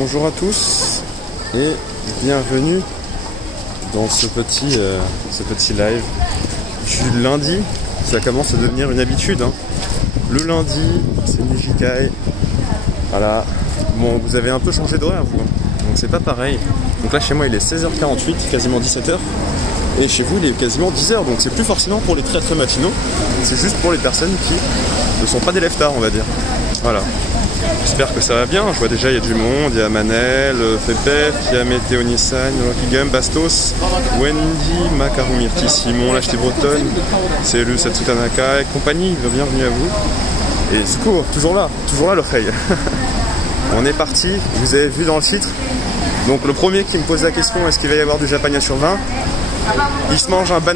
Bonjour à tous et bienvenue dans ce petit live du lundi. Ça commence à devenir une habitude, hein. Le lundi, c'est Nijikai. Voilà. Bon, vous avez un peu changé d'horaire, vous, hein. Donc c'est pas pareil. Donc là, chez moi, il est 16h48, quasiment 17h. Et chez vous, il est quasiment 10h. Donc c'est plus forcément pour les très matinaux. C'est juste pour les personnes qui ne sont pas des leftards, on va dire. Voilà. J'espère que ça va bien. Je vois déjà, il y a du monde. Il y a Manel, Fepef, il y a Météo Nissan, Rocky Gum, Bastos, Wendy, Macaron Myrti, Simon, Lâcheté Bretonne, Celu, Satsutanaka et compagnie. Bienvenue à vous. Et secours, toujours là l'oreille. On est parti. Vous avez vu dans le titre. Donc le premier qui me pose la question, est-ce qu'il va y avoir du Japania sur 20 ? Il se mange un ban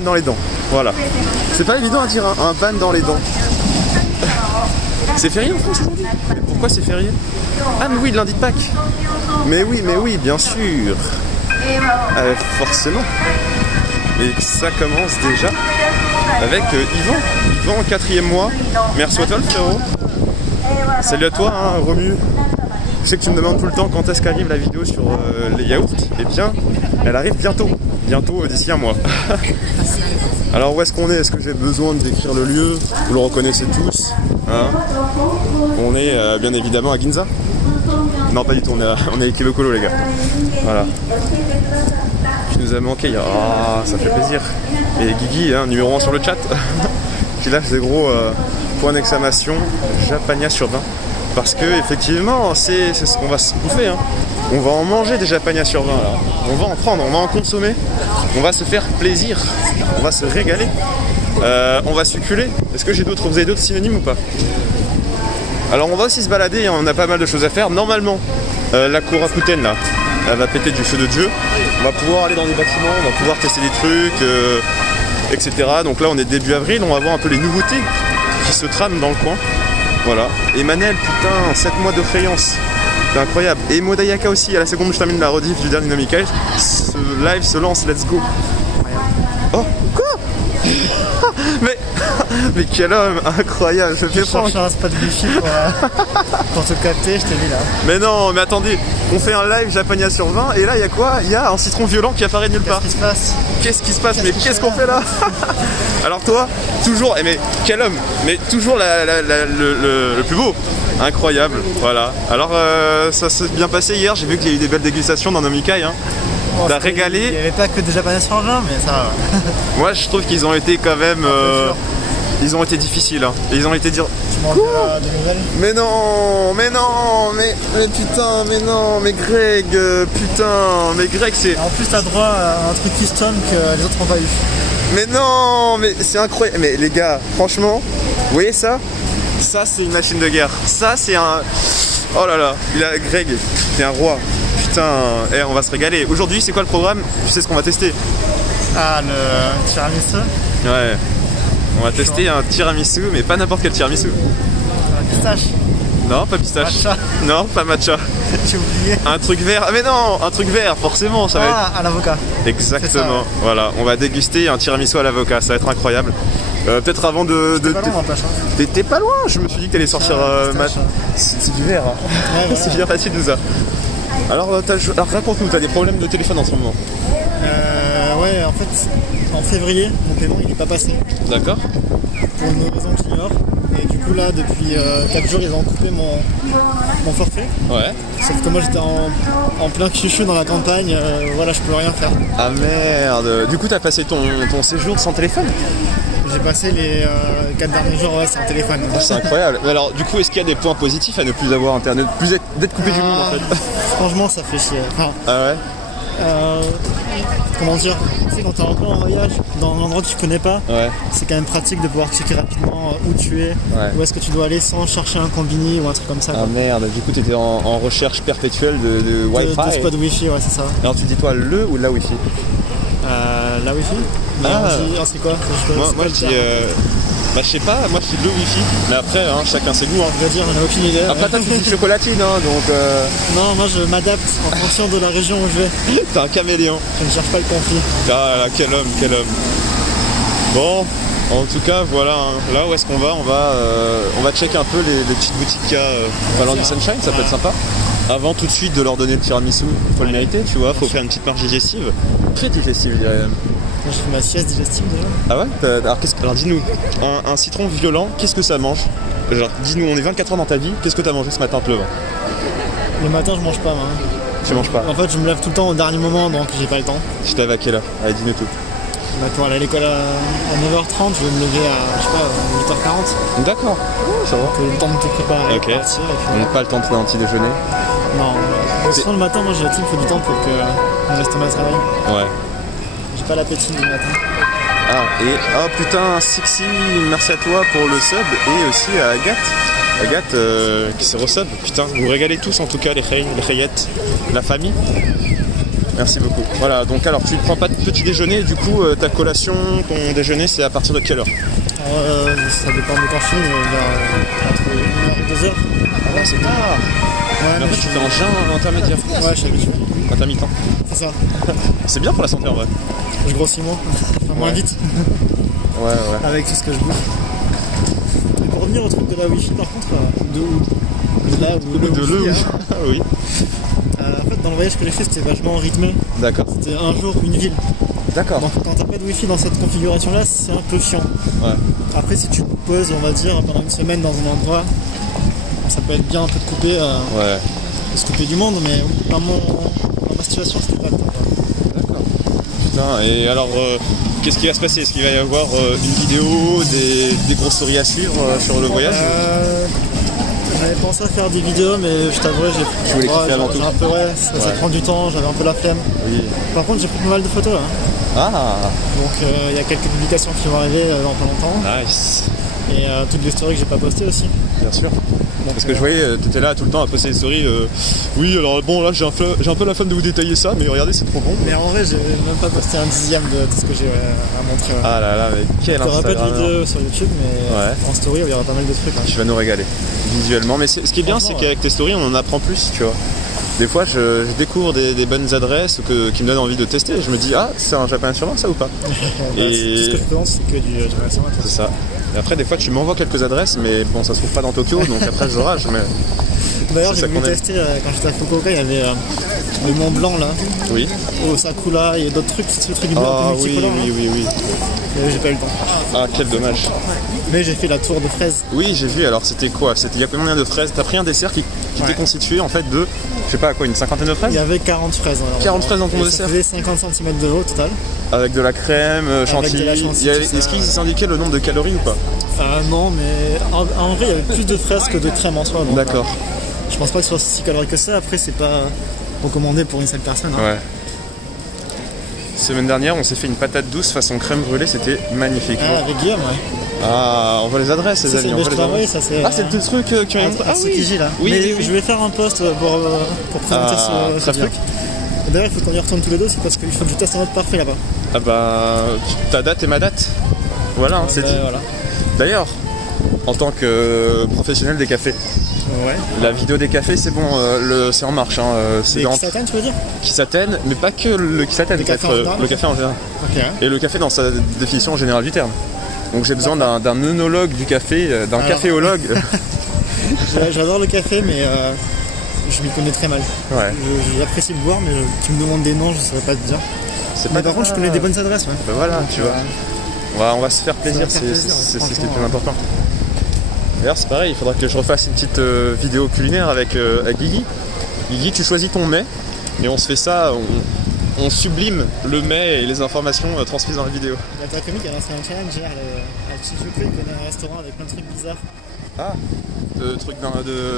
dans les dents. Voilà. C'est pas évident à dire, hein, un ban dans les dents. C'est férié en France aujourd'hui ? Mais pourquoi c'est férié ? Ah mais oui, lundi de Pâques. Mais oui, bien sûr. Forcément. Et ça commence déjà avec Yvan, 4e mois. Merci à toi le frérot. Salut à toi, hein, Romu. Je sais que tu me demandes tout le temps quand est-ce qu'arrive la vidéo sur les yaourts. Eh bien, elle arrive bientôt d'ici un mois. Alors où est-ce qu'on est ? Est-ce que j'ai besoin de décrire le lieu ? Vous le reconnaissez tous, hein ? On est bien évidemment à Ginza. Non, pas du tout, on est à Ikebukuro, les gars. Voilà. Tu nous as manqué. Ah, ça fait plaisir. Et Guigui, hein, numéro 1 sur le chat, qui lâche des gros points d'exclamation. Japania sur 20. Parce que effectivement, c'est ce qu'on va se bouffer, hein. On va en manger des Japania sur 20 là. On va en prendre, on va en consommer. On va se faire plaisir. On va se régaler. On va succuler. Est-ce que vous avez d'autres synonymes ou pas ? Alors on va aussi se balader, hein. On a pas mal de choses à faire. Normalement, la Korakuten là, elle va péter du feu de Dieu. On va pouvoir aller dans des bâtiments, on va pouvoir tester des trucs, etc. Donc là on est début avril, on va voir un peu les nouveautés qui se trament dans le coin. Voilà. Et Manel, putain, 7 mois de créance. C'est incroyable. Et Modayaka aussi, à la seconde où je termine la rediff du dernier Nomikai, ce live se lance, let's go. Oh, quoi? Mais quel homme, incroyable, je fais franc. Je cherche un spot wifi pour te capter, je t'ai dit là. Mais non, mais attendez, on fait un live Japania sur 20 et là il y a quoi ? Il y a un citron violent qui apparaît de nulle part. Qu'est-ce qui se passe ? Mais qu'est-ce qu'on fait là ? Alors toi, toujours, mais quel homme, mais toujours le plus beau. Incroyable, voilà. Alors ça s'est bien passé hier, j'ai vu qu'il y a eu des belles dégustations dans Nomikai, hein. Bon, t'as régalé. Il n'y avait pas que des Japonais sur le mais ça va. Moi je trouve qu'ils ont été quand même... ils ont été difficiles, hein. Et ils ont été dire... Tu manges des nouvelles ? Mais putain, mais Greg, c'est... En plus t'as droit à un truc custom que les autres n'ont pas eu. Mais non, mais c'est incroyable. Mais les gars, franchement, vous voyez ça ? Ça c'est une machine de guerre. Ça c'est un... Oh là là, Greg, t'es un roi. Putain, on va se régaler. Aujourd'hui, c'est quoi le programme ? Tu sais ce qu'on va tester ? Ah, le tiramisu ? Ouais. On va tester un tiramisu, mais pas n'importe quel tiramisu. Pistache ? Non, pas pistache. Matcha ? Non, pas matcha. J'ai oublié. Un truc vert. Ah mais non, un truc vert, forcément, ça va être... à l'avocat. Exactement. Ça, ouais. Voilà, on va déguster un tiramisu à l'avocat, ça va être incroyable. Peut-être avant de... T'es pas loin, Pacha. T'es pas loin, je me suis dit que t'allais sortir... C'est du vert, hein. Ouais, voilà. C'est bien facile tout ça. Alors raconte-nous, t'as des problèmes de téléphone en ce moment ? Ouais, en fait, en février, mon paiement il n'est pas passé. D'accord. Pour une raison que j'ignore. Et du coup là, depuis 4 jours, ils ont coupé mon forfait. Ouais. Sauf que moi j'étais en plein chuchu dans la campagne, voilà, je peux rien faire. Ah merde. Du coup, t'as passé ton séjour sans téléphone ? J'ai passé les 4 derniers jours sans téléphone. C'est incroyable. Mais alors, du coup, est-ce qu'il y a des points positifs à ne plus avoir internet, d'être coupé du monde en fait ? Franchement, ça fait chier. Enfin, Ah ouais ? comment dire, tu sais, quand t'es un peu en voyage dans un endroit que tu connais pas, Ouais. c'est quand même pratique de pouvoir checker rapidement où tu es, où est-ce que tu dois aller sans chercher un combini ou un truc comme ça. Ah merde, du coup t'étais en recherche perpétuelle de Wi-Fi. De spot Wi-Fi, ouais, c'est ça. Alors tu dis toi le ou la Wi-Fi ? La Wi-Fi ? C'est quoi ? Moi je dis... Bah je sais pas, moi je dis le Wi-Fi, mais après hein, chacun ses goûts. Hein. Je veux dire, j'en ai aucune idée. Après toi tu dis chocolatine, hein, donc... Non, moi je m'adapte en fonction de la région où je vais. T'es un caméléon. Je ne cherche pas le conflit. Ah là, quel homme. Bon, en tout cas voilà, hein. Là où est-ce qu'on va ? On va checker un peu les petites boutiques qu'il y a pas loin du Sunshine, ça peut être sympa. avant tout de suite de leur donner le tiramisu, faut le mériter, tu vois, faut faire une petite marche digestive. Très digestive, je dirais même. Moi, je fais ma sieste digestive déjà. Ah ouais? Alors dis-nous, un citron violent, qu'est-ce que ça mange? Genre, dis-nous, on est 24 heures dans ta vie, qu'est-ce que t'as mangé ce matin en te levant? Le matin, je mange pas, moi. Tu manges pas? En fait, je me lève tout le temps au dernier moment, donc j'ai pas le temps. Tu t'avais à quelle heure? Allez, dis-nous tout. Bah, pour aller à l'école à 9h30, je vais me lever à, je sais pas, 8h40. D'accord, ça va. T'as le temps de te préparer, Ok. de partir. Et puis, On n'a pas le temps de faire un petit déjeuner. non, souvent le matin, moi, il me faut du temps pour que mon estomac travaille. Ouais. J'ai pas l'appétit du matin. Ah, et oh putain, Sixi, merci à toi pour le sub et aussi à Agathe. Agathe qui s'est resub. Putain, vous régalez tous en tout cas, les Khayettes, la famille. Merci beaucoup. Voilà, donc alors tu ne prends pas de petit déjeuner, du coup ta collation, ton déjeuner, c'est à partir de quelle heure? Ça dépend de quand je finis, mais entre 1h et 2h. Ah ouais, c'est tard. Ouais, Mais en fait, tu fais en jeûne intermédiaire. Ouais, je suis habitué. Intermittent. C'est ça. C'est bien pour la santé en vrai. Je grossis moins. Enfin, moins Ouais. vite. Ouais, ouais. Avec tout ce que je bouffe. Et pour revenir au truc de la Wi-Fi, par contre, de là où le Wi-Fi, hein, Ah oui. en fait, dans le voyage que j'ai fait, c'était vachement rythmé. D'accord. C'était un jour, une ville. D'accord. Donc quand t'as pas de Wi-Fi dans cette configuration-là, c'est un peu chiant. Ouais. Après, si tu te poses, on va dire, pendant une semaine dans un endroit, ça peut être bien un peu de couper, Ouais. de se couper du monde, mais dans ma situation, c'était pas le temps. D'accord. Putain, et alors qu'est-ce qui va se passer? Est-ce qu'il va y avoir une vidéo, des grosses stories à suivre sur le voyage? J'avais pensé à faire des vidéos, mais je t'avouerais, Tu voulais kiffer avant tout. j'ai un peu, ça prend du temps, j'avais un peu la flemme. Oui. Par contre, j'ai pris pas mal de photos là. Ah, Donc il y a quelques publications qui vont arriver dans pas longtemps. nice. Et toutes les stories que j'ai pas postées aussi. Bien sûr. Donc, Parce que je voyais, t'étais là tout le temps à poster des stories. Oui, alors bon, là j'ai un peu la flemme de vous détailler ça, mais regardez, c'est trop bon. Mais en vrai, j'ai même pas posté un dixième de tout ce que j'ai à montrer. Ah là là, mais quel Il y aura pas de Instagram. vidéos sur YouTube, mais Ouais. en story, il y aura pas mal de trucs. Hein. Tu vas nous régaler visuellement. Mais ce qui est bien, c'est Franchement, qu'avec tes stories, on en apprend plus, tu vois. Des fois, je découvre des bonnes adresses qui me donnent envie de tester. Et je me dis, ah, c'est un Japan Assurance ça ou pas? Tout ce que je pense, c'est que du génération. C'est ça. Et après, des fois, tu m'envoies quelques adresses, mais bon, ça se trouve pas dans Tokyo, donc après, je rage. Mais D'ailleurs, c'est j'ai ça voulu qu'on aime. tester quand j'étais à Fukuoka, il y avait le Mont Blanc là, oui. au Sakura, et d'autres trucs, ce truc bleu Ah un peu oui, multicolore. oui, oui, oui. Mais j'ai pas eu le temps. Ah, quel dommage. Mais j'ai fait la tour de fraises. Oui, j'ai vu. Alors, c'était quoi? Il y a combien de fraises? T'as pris un dessert qui était Ouais. constitué en fait de, je sais pas quoi, une cinquantaine de fraises? Il y avait 40 fraises. Alors, 40 fraises dans ton et dessert? Ça faisait 50 cm de haut au total. Avec de la crème, chantilly. de la chantilly, tout ça. Est-ce qu'ils s'indiquaient le nombre de calories ou pas? Non, mais en vrai, il y avait plus de fraises que de crème en soi. Donc, D'accord. je pense pas que ce soit si calorique que ça. Après, c'est pas recommandé pour une seule personne. Hein. Ouais. Semaine dernière, on s'est fait une patate douce façon crème brûlée, c'était magnifique. Ah, avec Guillaume, ouais. Ah, on voit les adresses, les Ça, amis. c'est on le voit les travail, adresses. ça c'est. Ah, c'est le truc qui ont montré. Ah, Tsukiji là. Oui, mais oui, oui. je vais faire un post pour présenter ce très bien. truc. D'ailleurs, il faut qu'on y retourne tous les deux, c'est parce qu'il faut que je teste un autre parfait là-bas. Ah bah, ta date et ma date. Voilà, hein, c'est dit. Voilà. D'ailleurs, en tant que professionnel des cafés, Ouais. la vidéo des cafés, c'est bon, c'est en marche. Hein, c'est C'est dans Kisaten, tu veux dire? Kisaten, mais pas que le Kisaten, Le café en général, le café en général. Ok. Et le café dans sa définition générale du terme. Donc j'ai besoin d'un œnologue du café, d'un Alors. caféologue. J'adore le café, mais je m'y connais très mal. Ouais. J'apprécie le boire, mais tu me demandes des noms, je ne saurais pas te dire. C'est Mais par contre, je connais des bonnes adresses, ouais. Bah voilà, tu vois. On va se faire plaisir, Ça va faire plaisir, c'est ce qui est le plus franchement, important. D'ailleurs, c'est pareil, il faudra que je refasse une petite vidéo culinaire avec Guigui. Guigui, tu choisis ton mets, et on se fait ça, on sublime le mets et les informations transmises dans la vidéo. La comique, elle a lancé un challenge hier, à Shinjuku, il connaît un restaurant avec plein de trucs bizarres. Ah,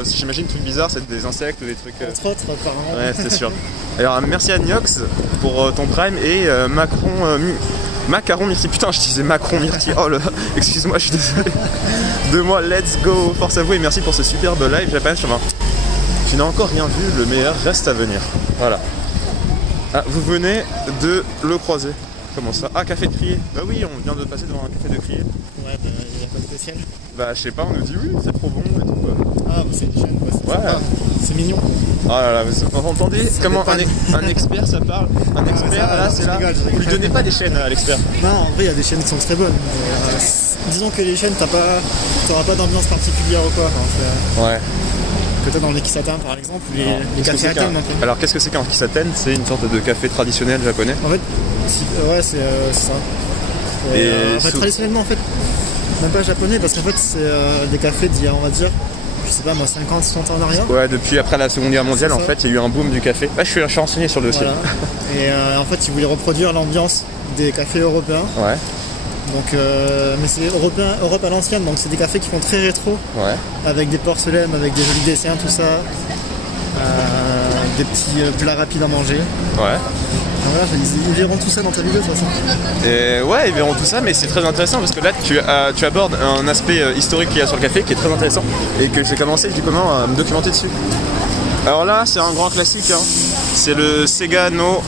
j'imagine, trucs bizarres, c'est des insectes ou des trucs. Entre autres, apparemment. Ouais, c'est sûr. Alors, merci à Niox pour ton prime et Macaron Myrtille. Putain, je disais Macron Myrtille. Oh là, excuse-moi, je suis désolé. De moi, let's go. Force à vous et merci pour ce superbe live. J'appelle sur Tu n'as encore rien vu, le meilleur reste à venir. Voilà. Ah, vous venez de le croiser. Comment ça? Ah, café de Crier. Bah oui, on vient de passer devant un café de Crier. Ouais, bah, il n'y a pas de spécial. Bah, je sais pas, on nous dit oui, c'est trop bon et tout. Ah, bah, c'est une chaîne, quoi. C'est Ouais. sympa. C'est mignon. Oh là là, vous entendez comment un expert ça parle? Un expert, ça, là, je c'est là. rigole, je Vous lui rigole. donnez pas des chaînes à l'expert. Non, en vrai, il y a des chaînes qui sont très bonnes. Mais, disons que les chaînes, t'auras pas d'ambiance particulière ou quoi. Enfin, Ouais. que tu as dans les Kissaten par exemple, les Qu'est-ce que cafés c'est à thème. Alors qu'est-ce que c'est qu'un Kissaten? C'est une sorte de café traditionnel japonais. En fait, ouais, c'est ça. Et En fait, traditionnellement, en fait, même pas japonais, parce qu'en fait, c'est des cafés d'il y a, on va dire, je sais pas moi, 50, 60 ans en arrière. Ouais, depuis après la Seconde Guerre mondiale, en fait, il y a eu un boom du café. Je suis renseigné sur le dossier. Voilà. Et en fait, ils voulaient reproduire l'ambiance des cafés européens. Ouais. Donc, mais c'est Europe à l'ancienne, donc c'est des cafés qui font très rétro, Ouais. avec des porcelaines, avec des jolis dessins, tout ça. Des petits plats rapides à manger. Ouais. Donc voilà, ils verront tout ça dans ta vidéo de toute façon. Et ouais, ils verront tout ça, mais c'est très intéressant parce que là, tu abordes un aspect historique qu'il y a sur le café qui est très intéressant et que j'ai commencé du comment à me documenter dessus. Alors là, c'est un grand classique, hein. C'est le Sega no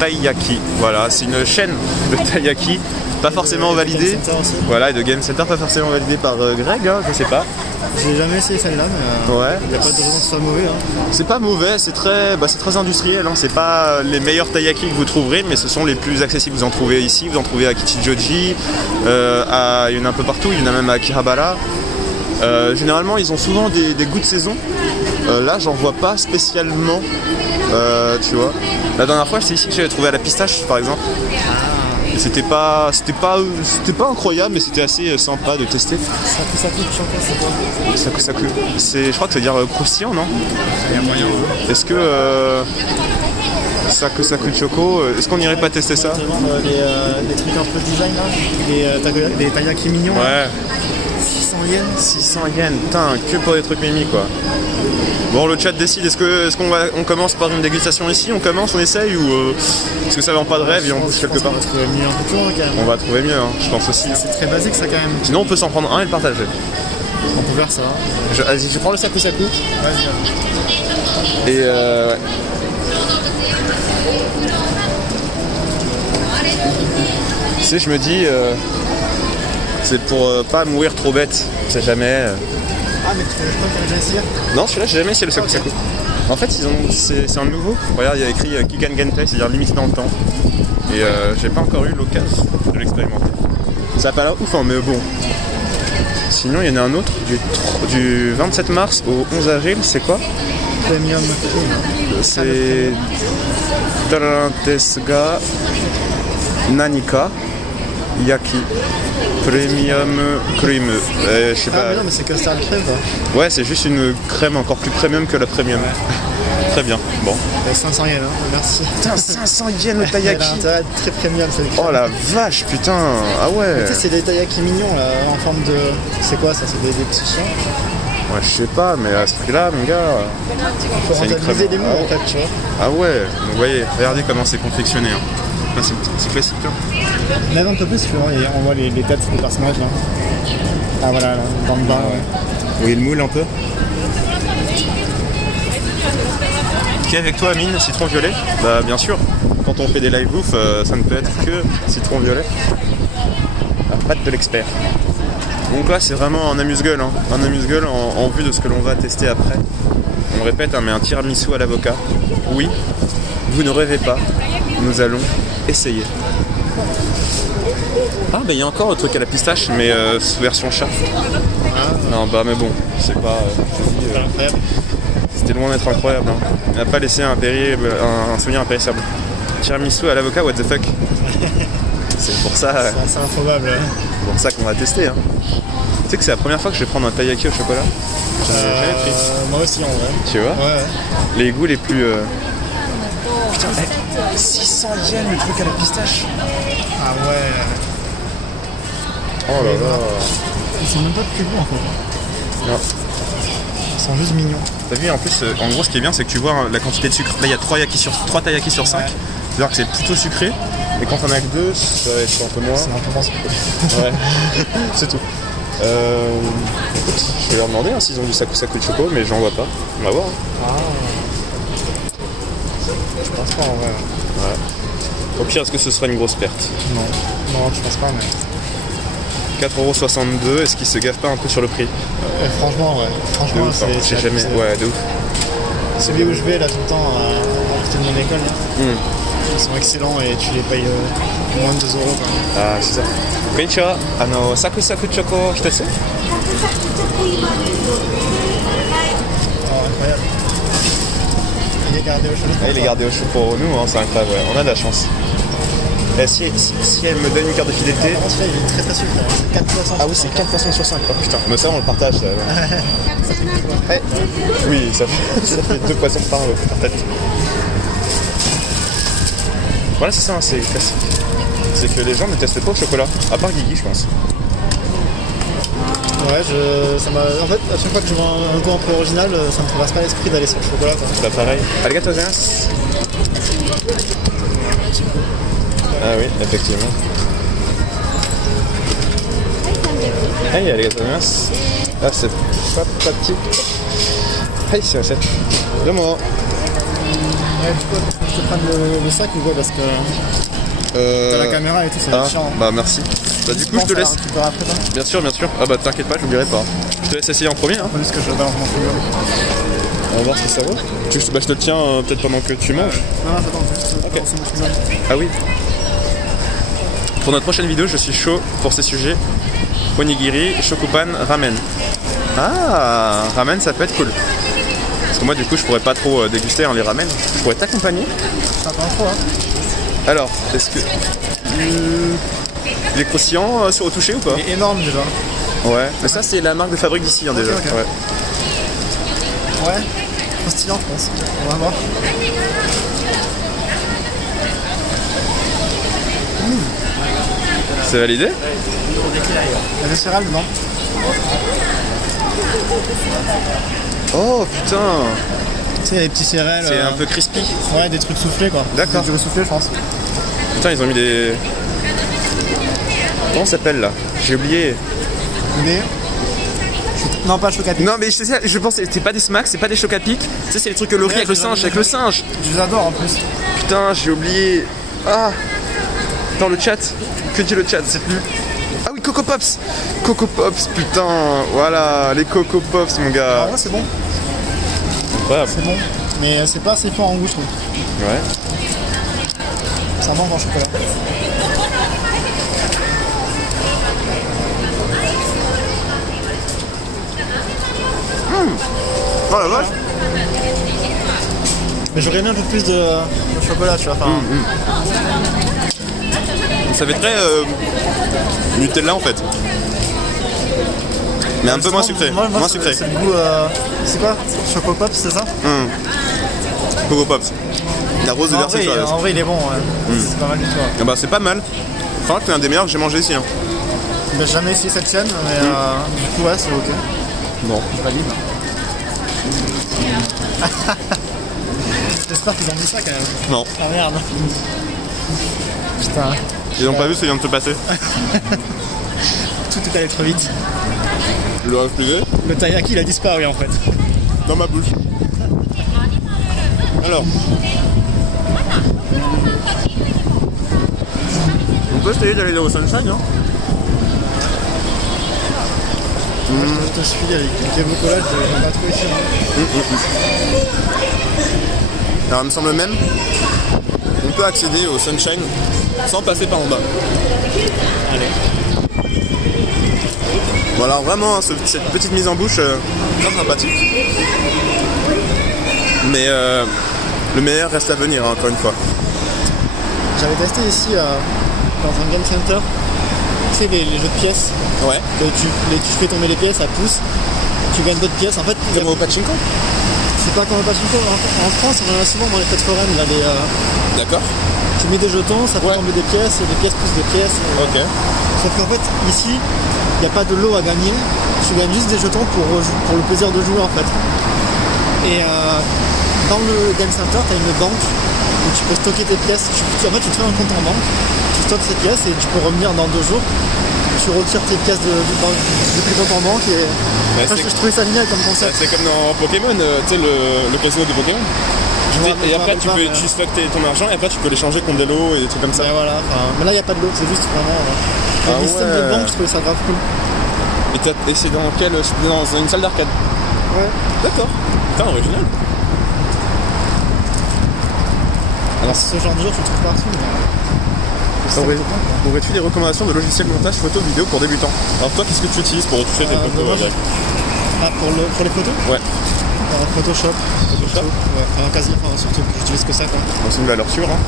Taiyaki. Voilà, c'est une chaîne de Taiyaki, pas forcément validée. Game Center aussi. Voilà, et de Game Center, pas forcément validée par Greg, hein, je sais pas. J'ai jamais essayé celle-là, mais Ouais. il n'y a pas de raison que ce soit mauvais. Hein. C'est pas mauvais, c'est très industriel, hein. C'est pas les meilleurs taiyaki que vous trouverez, mais ce sont les plus accessibles. Vous en trouvez ici, vous en trouvez à Kichijoji, il y en a un peu partout, il y en a même à Akihabara. Généralement, ils ont souvent des goûts de saison. Là, j'en vois pas spécialement, tu vois. La dernière fois, c'est ici que j'avais trouvé à la pistache, par exemple. Et c'était pas incroyable, mais c'était assez sympa de tester. Saku, c'est quoi? Saku. Je crois que ça veut dire croustillant, non? Il y a moyen. Est-ce que Saku Choco, est-ce qu'on irait pas tester ça? Les trucs un peu design là, les taiyaki mignons. Ouais. 600 yens. 600 yens, putain, que pour des trucs mimi quoi. Bon, le chat décide, est-ce qu'on commence par une dégustation ici? On essaye ou est-ce que ça vend pas de rêve et on pousse quelque part? On va trouver mieux un peu plus loin quand même. On va trouver mieux, hein, je pense aussi. C'est très basique ça quand même. Sinon on peut s'en prendre un et le partager. On peut faire ça. Vas-y, je prends le Saku. Vas-y. Et tu sais, je me dis, c'est pour pas mourir trop bête, on sait jamais. Ah, mais tu as déjà essayé? Non, celui-là, j'ai jamais essayé le Saku. En fait, c'est un nouveau. Regarde, il y a écrit Kikan Gentei, c'est-à-dire limité dans le temps. Et j'ai pas encore eu l'occasion de l'expérimenter. Ça a pas l'air ouf, hein, mais bon. Sinon, il y en a un autre du 27 mars au 11 avril, c'est quoi? Premium. C'est Tarantesga Nanika Yaki Premium Cream. Je sais Ah, pas. mais non, mais c'est que ça le crème quoi. Ouais, c'est juste une crème encore plus premium que la premium. Ouais. Très bien. Bon. 500 yens, hein. Merci. Putain, 500 yens le Elle a taiyaki. intérêt à être très premium cette crème. Oh la vache, putain. Ah ouais. Tu sais, c'est des taiyaki mignons là, en forme de. C'est quoi ça? C'est des petits chiens. Ouais, je sais pas, mais à ce prix-là, mon gars. Faut C'est une rentabiliser crème. les mots en fait, tu vois. Ah ouais. Donc, vous voyez, regardez comment c'est confectionné. Hein. Enfin, c'est classique. Hein. Lève un peu plus, tu vois, et on voit les têtes des personnages là. Ah voilà, là, dans le bas, ouais. Vous voyez le moule un peu? Qui est avec toi, Amine? Citron violet? Bah bien sûr. Quand on fait des live bouffe, ça ne peut être que citron violet. La pâte de l'expert. Donc là, c'est vraiment un amuse-gueule. Hein. Un amuse-gueule en vue de ce que l'on va tester après. On le répète, hein, mais un tiramisu à l'avocat. Oui, vous ne rêvez pas. Nous allons essayer. Ah bah il y a encore le truc à la pistache, mais sous version chat. Non bah mais bon, c'est pas... c'était loin d'être incroyable. Hein. Il n'a pas laissé un souvenir impérissable. Tiramisu à l'avocat, what the fuck. C'est pour ça... C'est improbable. C'est pour ça qu'on va tester. Hein. Tu sais que c'est la première fois que je vais prendre un taiyaki au chocolat. J'en ai jamais pris. Moi aussi en vrai. Tu vois? Ouais. Les goûts les plus... Putain, 600 yens le truc à la pistache. Ah ouais. Oh là là. Ils sont même pas très bons en fait. Non. Ils sont juste mignons. T'as vu, en plus, en gros, ce qui est bien, c'est que tu vois hein, la quantité de sucre. Là, il y a 3 taiyaki sur 5. Ouais. C'est-à-dire que c'est plutôt sucré. Et quand on a que 2, ça va être un peu moins. C'est un peu moins sucré. Ouais, c'est tout. Écoute, je vais leur demander hein, s'ils ont du Saku de choco, mais j'en vois pas. On va voir. Hein. Ah. Je pense pas en vrai. Ouais. Au pire, est-ce que ce sera une grosse perte? Non, je pense pas, mais. 4,62€, est-ce qu'ils se gaffent pas un peu sur le prix? Franchement, ouais. De Franchement, ouf, hein. J'ai jamais. Ouais, de ouf. Celui où je vais là tout le temps, à côté de mon école, là. Ils sont excellents et tu les payes moins de 2€ quand même. Ah, c'est ça. Konnichiwa. Saku choco, 1つ? Ah, incroyable. Il est gardé au chaud. Ah, il est gardé au chaud pour nous, hein, c'est incroyable, ouais. On a de la chance. Et si elle me donne une carte de fidélité... Par contre, celui-là, il est très très sucré. C'est 4 poissons. Ah oui, c'est 4 poissons sur 5. Oh putain, mais ça on le partage. Ça, ouais. Oui, ça fait 2 poissons par tête. Voilà, c'est ça, hein, c'est classique. C'est que les gens ne testent pas le chocolat, à part Guigui, je pense. Ouais, ça m'a... En fait, à chaque fois que je vois un goût un peu original, ça me traverse pas l'esprit d'aller sur le chocolat, quoi. C'est pareil. Arigato gozaimasu. Ah oui, effectivement. Hey, arigato gozaimasu. Ah, c'est pas pratique. Hey, c'est un 7. Le mot. Ouais, du coup, je te prends le sac ou quoi, parce que t'as la caméra et tout, c'est chiant. Bah merci. Bah du coup je te laisse. Après, Bien sûr, bien sûr. Ah bah t'inquiète pas, j'oublierai pas. Je te laisse essayer en premier. Hein. Faut juste que je balance mon frigo. On va voir ce que ça vaut. Bah je te le tiens peut-être pendant que tu manges. Non, attends, juste balancer mon frigo. Ah oui. Pour notre prochaine vidéo, je suis chaud pour ces sujets. Onigiri, shokupan, ramen. Ah, ramen ça peut être cool. Parce que moi du coup je pourrais pas trop déguster les ramen. Je pourrais t'accompagner. Ça pas trop, hein. Alors, est-ce que... Il est croustillant au toucher ou pas? Il est énorme déjà. Ouais, mais ça c'est la marque de fabrique d'ici déjà. Okay. Ouais, croustillant je pense. On va voir. C'est validé? Il y a des céréales dedans. Oh putain! Tu sais, les petits céréales. C'est un peu crispy. Ouais, des trucs soufflés quoi. D'accord. Des trucs soufflés, je pense. Putain, ils ont mis des... Comment ça s'appelle là? J'ai oublié. Des... Non, pas Chocapic. Non mais je pense que c'est pas des smacks, c'est pas des chocapic. Tu sais, c'est les trucs colorés avec le singe, avec le singe. Je les adore en plus. Putain, j'ai oublié. Ah! Dans le chat. Que dit le chat? C'est plus. Ah oui, Coco Pops! Coco Pops, putain! Voilà, les Coco Pops, mon gars. Ah ouais, c'est bon. Incroyable. C'est bon. Mais c'est pas assez fort en goût, je trouve. Ouais. Ça manque en chocolat. Oh la vache! Mais j'aurais aimé un peu plus de chocolat, tu vois. Enfin, Ça fait très Nutella en fait. Mais un peu moins sucré. Moins sucré. C'est le goût. C'est quoi? Choco Pops, c'est ça? Coco Pops. La rose de versée sur la En vrai, il est bon. Ouais. C'est pas mal du tout. Ouais. Ah bah c'est pas mal. Franchement, c'est un des meilleurs que j'ai mangé ici. Hein. J'ai jamais essayé cette chaîne, mais du coup, ouais, c'est ok. Bon. Je valide. J'espère qu'ils ont mis ça quand même. Non. Ah merde. Putain. Ils ont pas vu ce qui vient de se passer. Tout est allé trop vite. Le refusé. Le taiyaki il a disparu en fait. Dans ma bouche. Alors. On peut essayer d'aller au Sunshine, hein. Je te suis avec le Kemokola, je n'ai pas trouvé ici. Alors il me semble même on peut accéder au Sunshine sans passer par en bas. Allez. Voilà, vraiment, cette petite mise en bouche, très sympathique. Mais le meilleur reste à venir, hein, encore une fois. J'avais testé ici dans un game center. Tu sais, les jeux de pièces. Ouais. Tu fais tomber les pièces, ça pousse. Tu gagnes d'autres pièces. En fait, Comme au pachinko. c'est pas comme au pachinko. En France, on en a souvent dans les fêtes foraines. Là, D'accord. tu mets des jetons, ça fait tomber des pièces, et les pièces poussent des pièces. Ok. Sauf qu'en fait, ici, il n'y a pas de lot à gagner. Tu gagnes juste des jetons pour le plaisir de jouer en fait. Et dans le Game Center, tu as une banque où tu peux stocker tes pièces. En fait, tu te fais un compte en banque, tu stockes ces pièces et tu peux revenir dans 2 jours. Tu retires tes pièces depuis le compte en banque. Et je trouvais ça génial comme concept. C'est comme dans Pokémon, tu sais, le casino de Pokémon. Et après, tu stockes ton argent et après, tu peux l'échanger contre des lots et des trucs comme ça. Et voilà, mais là, il n'y a pas de lot, c'est juste vraiment. Le système de banque, je trouvais ça grave cool. Et c'est dans quelle? Dans une salle d'arcade? Ouais. D'accord. Putain, original. Alors, ce genre de jeu, tu le trouves partout. Aurais-tu des recommandations de logiciels de montage photo vidéo pour débutants? Alors toi, qu'est-ce que tu utilises pour retoucher tes photos? Pour les photos? Ouais. Photoshop. Photoshop. Ouais, enfin, quasi, enfin, surtout que j'utilise que ça quoi. Bon, c'est une valeur sûre. Hein.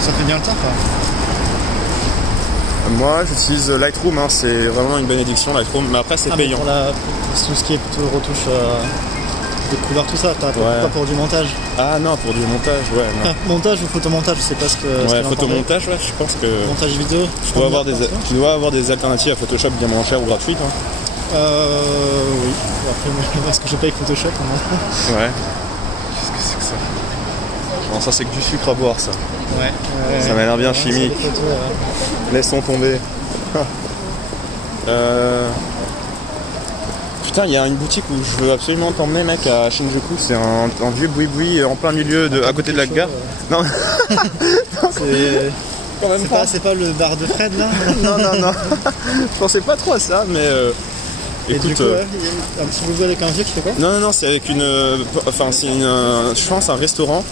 Ça fait bien le taf quoi. Moi j'utilise Lightroom, hein. C'est vraiment une bénédiction Lightroom, mais après c'est payant. Pour tout ce qui est plutôt retouche de couleurs, tout ça, t'as pas pour du montage. Ah non, pour du montage, ouais. Non. Montage ou photomontage, je sais pas ce que. Ouais, photomontage, ouais, je pense que. Montage vidéo. Tu dois avoir des alternatives à Photoshop bien moins chères ou gratuites. Hein. Oui. Après, parce que je paye Photoshop. Ouais. Qu'est-ce que c'est que ça? Non, ça c'est que du sucre à boire, ça. Ouais. Ça m'a l'air bien chimique. Photos, Laissons tomber. Putain, il y a une boutique où je veux absolument t'emmener, mec, à Shinjuku. C'est un vieux boui-boui en plein milieu, à côté de la gare. Non, c'est pas le bar de Fred là. non. Je pensais pas trop à ça, mais. Et écoute, du coup, il y a un petit boubou avec un vieux qui fait quoi? Non, c'est avec une. Enfin, c'est je pense un restaurant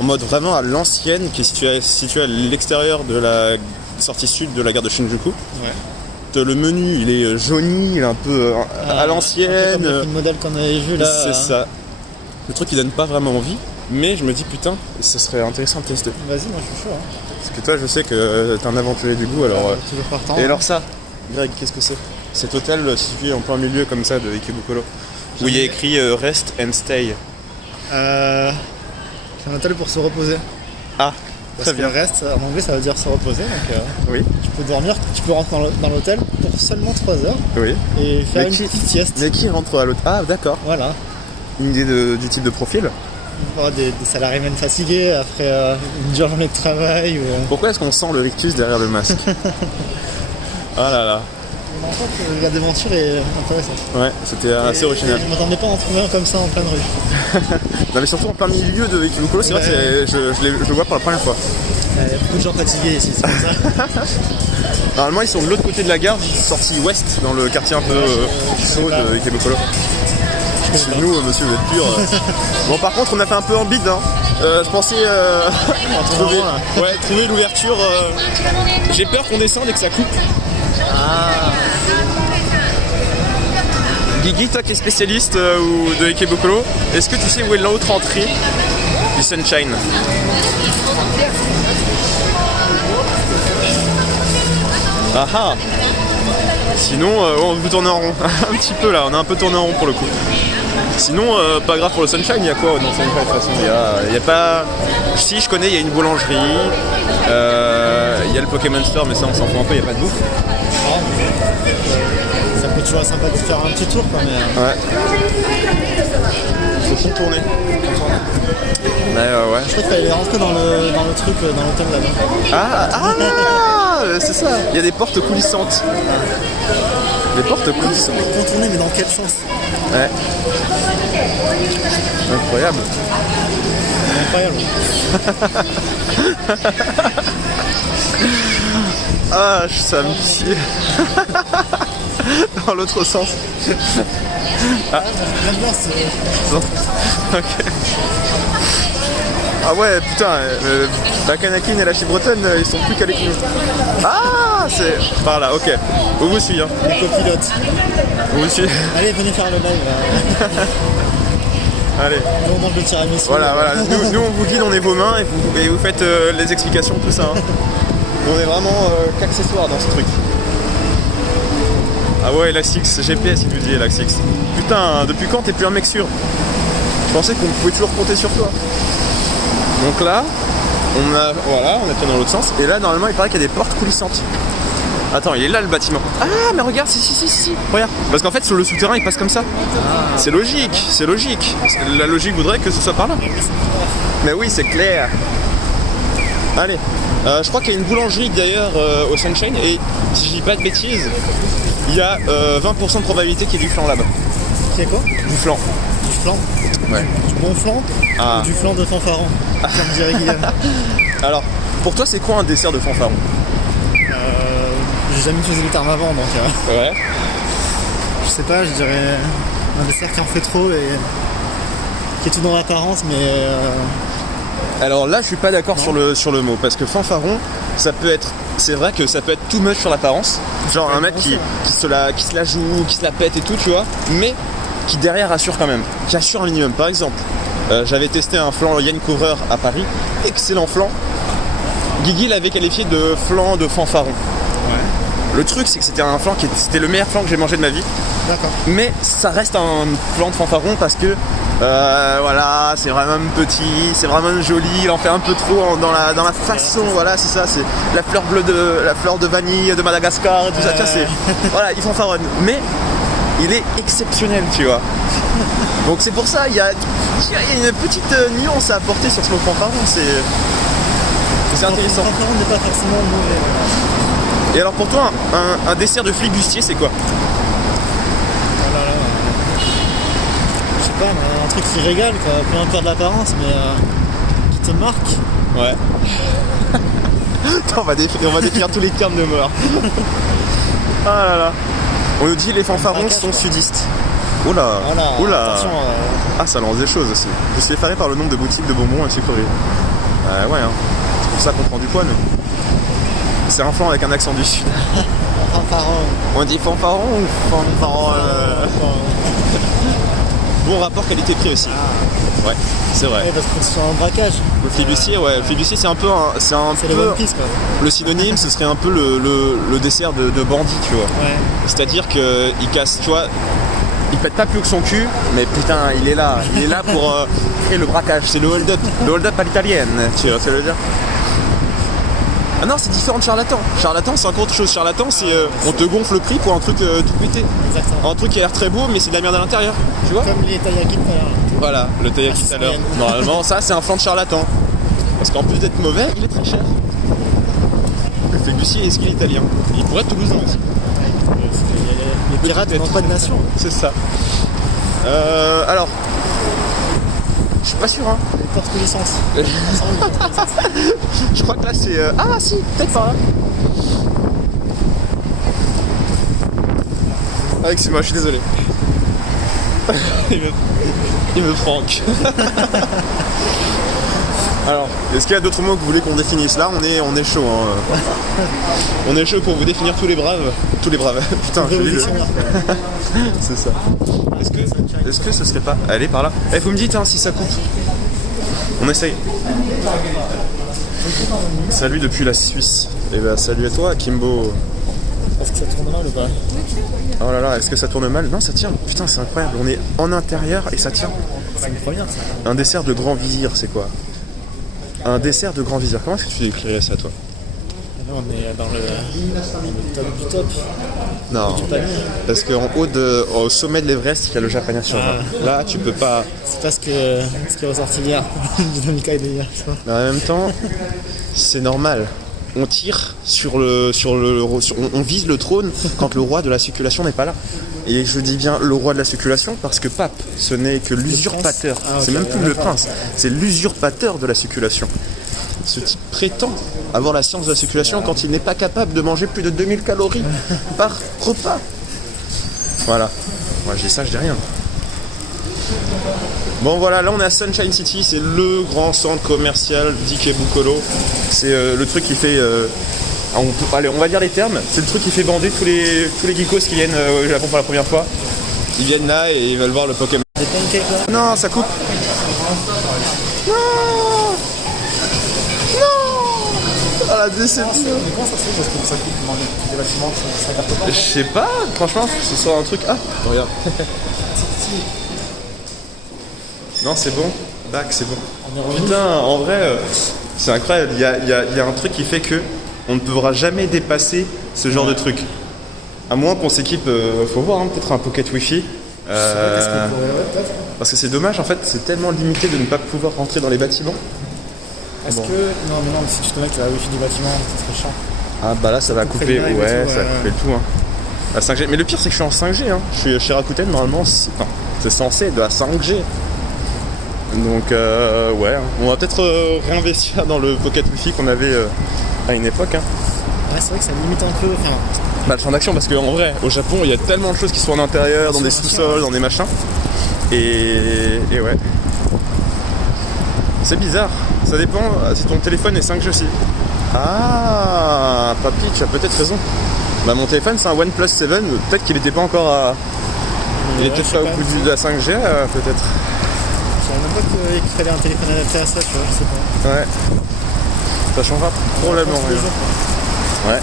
en mode vraiment à l'ancienne qui est situé à l'extérieur de la sortie sud de la gare de Shinjuku. Ouais. Le menu il est jauni, il est un peu à l'ancienne. Comme les films modèles qu'on avait vu là. C'est ça. Le truc qui donne pas vraiment envie, mais je me dis putain, ce serait intéressant de tester. Vas-y, moi je suis chaud. Hein. Parce que toi, je sais que t'es un aventurier du goût, alors. Toujours partant. Et alors ça, Greg, qu'est-ce que c'est? Cet hôtel situé en plein milieu comme ça de Ikebukuro, où il y a écrit Rest and Stay. C'est un hôtel pour se reposer. Ah. Parce Très bien. que reste, en anglais, ça veut dire se reposer. Donc, oui. Tu peux dormir, tu peux rentrer dans l'hôtel pour seulement 3 heures. Oui. Et faire une petite sieste. Mais qui rentre à l'hôtel? Ah, d'accord. Voilà. Une idée du type de profil? Des salariés même fatigués après une dure journée de travail. Pourquoi est-ce qu'on sent le rictus derrière le masque? Ah là là. En fait, la déventure est intéressante. Ouais, c'était assez original. Je m'attendais pas à en trouver un comme ça en pleine rue. Non mais surtout en plein milieu de Ikebukuro, c'est vrai que je le vois pour la première fois. Il y a beaucoup de gens fatigués ici, c'est comme ça. Normalement ils sont de l'autre côté de la gare, sortie ouest, dans le quartier un peu chaud de Ikebukuro. Chez nous, monsieur, vous êtes pur. Bon par contre on a fait un peu en bide, hein. Je pensais trouver l'ouverture. J'ai peur qu'on descende et que ça coupe. Ah. Guigui, toi qui es spécialiste de Ikebukuro, est-ce que tu sais où est l'autre entrée du Sunshine? Ah ah. Sinon, on veut tourner en rond. Un petit peu là, on a un peu tourné en rond pour le coup. Sinon, pas grave pour le Sunshine, il y a quoi dans le Sunshine de toute façon? Il y a pas... Si, je connais, il y a une boulangerie, il y a le Pokémon Store, mais ça on s'en fout un peu, il n'y a pas de bouffe. Ça peut toujours être sympa de faire un petit tour quoi, mais... Ouais. Faut contourner. Mais ouais. Je crois qu'il fallait rentrer dans le truc, dans l'hôtel là-bas. Ah, c'est ça. Il y a des portes coulissantes. Des portes coulissantes. Contourner, mais dans quel sens? Ouais. Incroyable. Incroyable. Ah, ça me pisse. Dans l'autre sens. Ah, j'aime bien ce... Ok. Ah ouais, putain, la Kanakin et la Chibretonne, ils sont plus calés que nous. Ah, c'est par là, ok. Où vous suivez, hein? Les copilotes. Où vous suivez? Allez, venez faire le live. Allez. Nous, on mange le tiramisu. Voilà. Nous, on vous guide, on est vos mains et vous faites les explications, tout ça. Hein. On est vraiment qu'accessoires dans ce truc. Ah ouais, l'Axix, GPS, il nous dit l'Axix. Putain, depuis quand t'es plus un mec sûr? Je pensais qu'on pouvait toujours compter sur toi. Donc là, on a pris dans l'autre sens. Et là, normalement, il paraît qu'il y a des portes coulissantes. Attends, il est là le bâtiment. Ah, mais regarde, si. Regarde. Parce qu'en fait, sur le souterrain, il passe comme ça. C'est logique. La logique voudrait que ce soit par là. Mais oui, c'est clair. Allez. Je crois qu'il y a une boulangerie d'ailleurs au Sunshine. Et si je dis pas de bêtises, il y a 20% de probabilité qu'il y ait du flan là-bas. C'est quoi? Du flan. Du flan? Ouais. Du bon flan? Ou du flan de fanfaron, comme dirait Guillaume. Alors, pour toi, c'est quoi un dessert de fanfaron? J'ai jamais utilisé le terme avant, donc... Ouais. Je sais pas, je dirais un dessert qui en fait trop et qui est tout dans l'apparence, mais... Alors là, je suis pas d'accord sur le mot, parce que fanfaron, ça peut être... C'est vrai que ça peut être too much sur l'apparence. Genre un mec qui se la joue, qui se la pète et tout, tu vois. Mais qui derrière assure quand même, qui assure un minimum. Par exemple, j'avais testé un flan Yen Cover à Paris, excellent flan. Guigui l'avait qualifié de flan de fanfaron. Ouais. Le truc, c'est que c'était un flan c'était le meilleur flan que j'ai mangé de ma vie. D'accord. Mais ça reste un flan de fanfaron parce que voilà, c'est vraiment petit, c'est vraiment joli, il en fait un peu trop dans la façon, voilà, c'est ça, c'est la fleur bleue la fleur de vanille de Madagascar et tout ça, tiens, c'est voilà, ils fanfaronnent. Mais il est exceptionnel, tu vois. Donc c'est pour ça, il y a une petite nuance à apporter sur ce mot fanfaron, c'est intéressant. Le fanfaron n'est pas forcément mauvais. Et alors pour toi, un dessert de flibustier, c'est quoi? Je sais pas, un truc qui régale, quoi, peu importe l'apparence, mais qui te marque. Ouais. on va définir tous les termes de mort. Ah là là. On nous dit les fanfarons sont sudistes. Oula, Voilà, oula. attention, Ah, ça lance des choses aussi. Je suis effaré par le nombre de boutiques de bonbons et de sucreries. Ouais, hein. C'est pour ça qu'on prend du poids, nous. C'est un flan avec un accent du sud. fanfaron. On dit fanfaron ou fanfaron Bon rapport qualité-prix aussi. Ouais, c'est vrai. Ouais, parce que c'est un braquage. Le flibustier, ouais, le flibustier c'est un peu C'est le One Piece, quoi. le synonyme, ce serait un peu le dessert de bandit, tu vois. Ouais. C'est-à-dire qu'il casse, tu vois, il pète pas plus que son cul, mais putain, il est là pour créer le braquage, c'est le hold-up à l'italienne, tu vois ce que je veux dire. Ah non, c'est différent de charlatan. Charlatan, c'est encore autre chose. Charlatan, c'est on te gonfle le prix pour un truc tout pété. Exactement. Un truc qui a l'air très beau, mais c'est de la merde à l'intérieur, tu vois. Comme les taiyaki tout à l'heure. Voilà, le taiyaki tout à l'heure. Normalement, ça, c'est un flan de charlatan. Parce qu'en plus d'être mauvais, il est très cher. Le flibustier, est-ce qu'il est italien? Il pourrait être toulousain aussi. Les pirates n'ont pas de nation. C'est ça. Alors, je suis pas sûr, hein. Ils portent tous les sens. Je crois que là c'est... Ah si, peut-être par là. Ah excuse-moi, je suis désolé. il me franque. Alors, est-ce qu'il y a d'autres mots que vous voulez qu'on définisse? Là, on est chaud. Hein. On est chaud pour vous définir tous les braves. Tous les braves. Putain, j'ai lu le... C'est ça. Est-ce que ce serait pas... Allez, par là. Eh, vous me dites hein, si ça coupe. On essaye. Salut depuis la Suisse. Et bah salut à toi, Kimbo. Est-ce que ça tourne mal ou pas? Oh là là, est-ce que ça tourne mal? Non, ça tient. Putain, c'est incroyable. On est en intérieur et ça tient. C'est une première, ça. Un dessert de grand vizir, c'est quoi? Un dessert de grand vizir. Comment est-ce que tu décrirais ça, toi? Là, on est dans le top du top. Non, parce qu'en haut au sommet de l'Everest, il y a le Japania sur Là, tu peux pas. C'est pas ce qui est ressorti hier. Dynamica et hier. Mais en même temps, c'est normal. On tire on vise le trône quand le roi de la circulation n'est pas là. Et je dis bien le roi de la circulation parce que pape, ce n'est que l'usurpateur. C'est même plus le prince, c'est l'usurpateur de la circulation. Ce type prétend avoir la science de la circulation quand il n'est pas capable de manger plus de 2000 calories par repas. Voilà. Moi je dis ça, je dis rien. Bon voilà, là on est à Sunshine City, c'est le grand centre commercial d'Ikebukuro. C'est le truc qui fait... allez, on va dire les termes. C'est le truc qui fait bander tous les geekos qui viennent au Japon pour la première fois. Ils viennent là et ils veulent voir le Pokémon. Des pancakes là. Non, ça coupe. Non. Ah la déception. Mais comment ça se fait parce que ça coupe dans des bâtiments, ça capte pas? Je sais pas, franchement, ce soit un truc... Ah, regarde. Non, c'est bon. Bac, c'est bon. Putain, en vrai, c'est incroyable. Il y a un truc qui fait que on ne pourra jamais dépasser ce genre de truc. À moins qu'on s'équipe, faut voir, hein, peut-être un pocket wifi. Parce que c'est dommage, en fait, c'est tellement limité de ne pas pouvoir rentrer dans les bâtiments. Est-ce que... Non, mais si tu te connectes à la wifi du bâtiment, ça serait chiant. Ah bah là, ça va couper, ouais, ça va couper le tout. Hein. La 5G. Mais le pire, c'est que je suis en 5G. Hein. Je suis chez Rakuten, normalement, c'est censé être de la 5G. Donc ouais, on va peut-être réinvestir dans le pocket wifi qu'on avait à une époque. Hein. Ouais, c'est vrai que ça limite un peu. Enfin, bah, le champ d'action, parce qu'en vrai, au Japon, il y a tellement de choses qui sont en intérieur, dans des sous-sols, dans des machins. Et ouais. C'est bizarre. Ça dépend si ton téléphone est 5G aussi. Ah, papy, tu as peut-être raison. Bah, mon téléphone, c'est un OnePlus 7. Peut-être qu'il n'était pas encore Il est peut-être pas au bout de la 5G, peut-être. Je savais même pas qu'il fallait un téléphone adapté à ça, tu vois, je sais pas. Ouais. Ça changera probablement rien. Ouais.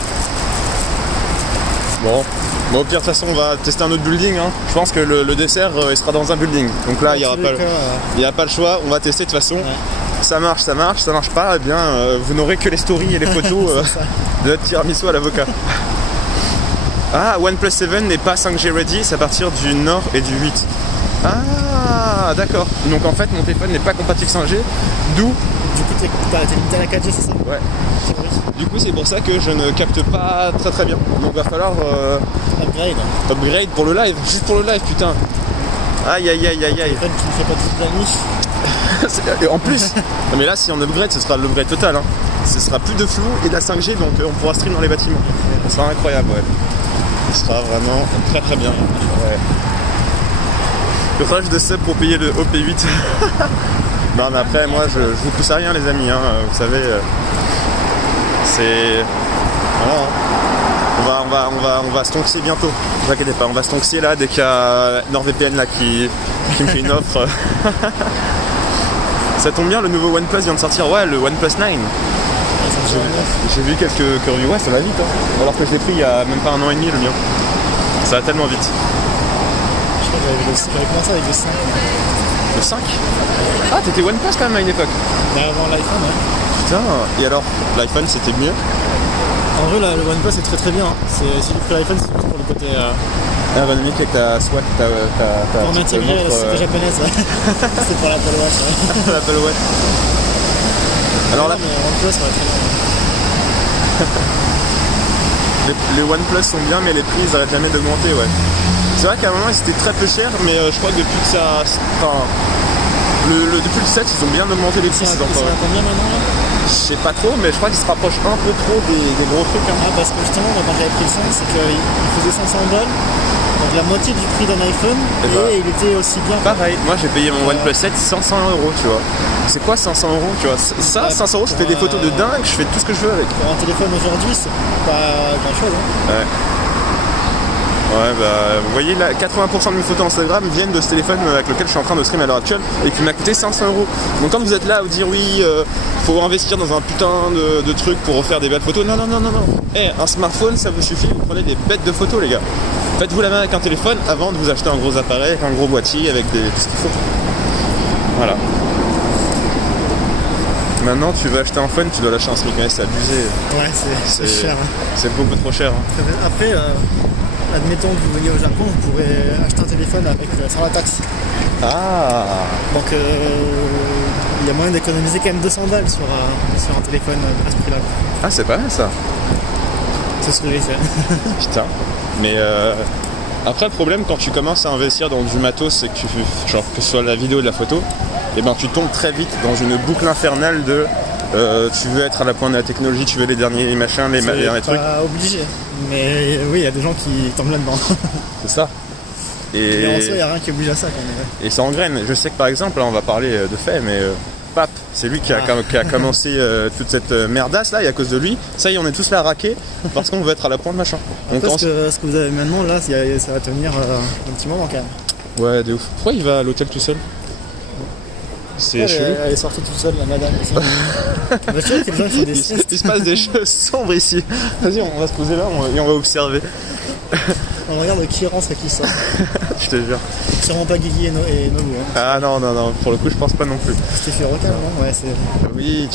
Bon, au pire, de toute façon, on va tester un autre building. Hein. Je pense que le dessert, il sera dans un building. Donc là, il n'y a pas le choix. On va tester de toute façon. Ouais. Ça marche pas, eh bien, vous n'aurez que les stories et les photos de notre tiramisu à l'avocat. Ah, OnePlus 7 n'est pas 5G ready, c'est à partir du Nord et du 8. Ah, d'accord. Donc en fait, mon téléphone n'est pas compatible 5G, d'où... Du coup, t'es limité à la 4G, c'est ça? Ouais. Du coup, c'est pour ça que je ne capte pas très bien. Donc va falloir... Upgrade pour le live, juste pour le live, putain. Aïe. Le téléphone qui ne fait pas toute la niche. Et en plus, non mais là si on upgrade, ce sera l'upgrade total. Hein. Ce sera plus de flou et de la 5G, donc on pourra stream dans les bâtiments. Ce sera incroyable, ouais. Ce sera vraiment très bien. Ouais. Le rush de sub pour payer le OP8. Non mais après, moi je vous pousse à rien les amis. Hein. Vous savez, c'est... Voilà. On va stonxer bientôt. Ne vous inquiétez pas, on va stonxer là dès qu'il y a NordVPN là qui me fait une offre. Ça tombe bien, le nouveau OnePlus vient de sortir, ouais, le OnePlus 9. J'ai vu quelques reviews, ouais, ça va vite, hein. Alors que je l'ai pris il y a même pas 1 an et demi le mien. Ça va tellement vite. Je crois que j'avais commencé avec le 5. Le 5 ? Ah, t'étais OnePlus quand même à une époque. Mais avant l'iPhone, ouais. Putain, et alors, l'iPhone c'était mieux ? En vrai, le OnePlus est très bien. Si tu prends l'iPhone, c'est juste pour le côté... ergonomique avec ta SWAT, pour m'intégrer la société japonaise, c'est pour l'Apple Watch. Ouais. L'Apple Watch. Alors là, mais OnePlus, ça va très bien. Les OnePlus sont bien, mais les prix ils arrêtent jamais d'augmenter, ouais. C'est vrai qu'à un moment ils étaient très peu chers, mais je crois que depuis que ça... Enfin, depuis le 7, ils ont bien augmenté les prix. Ça va combien maintenant là? Je sais pas trop, mais je crois qu'ils se rapprochent un peu trop des gros trucs. Hein. Ah, parce que justement, quand j'avais pris le 5, c'est qu'il faisait 500 balles, donc la moitié du prix d'un iPhone, et il était aussi bien. Pareil, moi j'ai payé mon OnePlus 7 500 €, tu vois. C'est quoi 500 €, tu vois? Ça, ouais, 500 €, je fais des photos de dingue, je fais tout ce que je veux avec. Pour un téléphone aujourd'hui, c'est pas grand chose. Hein. Ouais. Ouais, bah, vous voyez, là, 80% de mes photos Instagram viennent de ce téléphone avec lequel je suis en train de stream à l'heure actuelle et qui m'a coûté 500 €. Donc quand vous êtes là à vous dire oui, faut investir dans un putain de truc pour refaire des belles photos, non. Un smartphone, ça vous suffit, vous prenez des bêtes de photos, les gars. Faites-vous la main avec un téléphone avant de vous acheter un gros appareil, avec un gros boîtier, avec tout ce qu'il faut. Voilà. Maintenant, tu veux acheter un phone, tu dois lâcher un SMIC, c'est abusé. Ouais, c'est cher. Hein. C'est beaucoup trop cher. Hein. Après, admettons que vous veniez au Japon, vous pourrez acheter un téléphone sans la taxe. Ah. Donc, il y a moyen d'économiser quand même 200 balles sur un téléphone à ce prix-là. Ah, c'est pas mal ça. C'est ce que j'ai fait. Putain. Mais après, le problème quand tu commences à investir dans du matos, c'est que genre que ce soit la vidéo ou de la photo, et ben tu tombes très vite dans une boucle infernale de tu veux être à la pointe de la technologie, tu veux les derniers machins, les derniers trucs. Pas obligé. Mais oui, il y a des gens qui tombent là-dedans. C'est ça. Et en soi, il n'y a rien qui oblige à ça quand même. Et ça engraine. Je sais que par exemple, là on va parler de fait, mais Pape, c'est lui qui a commencé toute cette merdasse là, et à cause de lui, ça y est, on est tous là à raquer parce qu'on veut être à la pointe machin. Parce que ce que vous avez maintenant là, ça va tenir un petit moment quand même. Ouais, de ouf. Pourquoi il va à l'hôtel tout seul? C'est chelou. Elle est sortie toute seule, la madame. Il se passe des choses sombres ici. Vas-y, on va se poser là et on va observer. On regarde qui rentre et qui sort. Je te jure. Sûrement pas Guigui et Nobu. Hein. Ah non, pour le coup, je pense pas non plus. C'était fait recal, non? Ouais, c'est... Oui,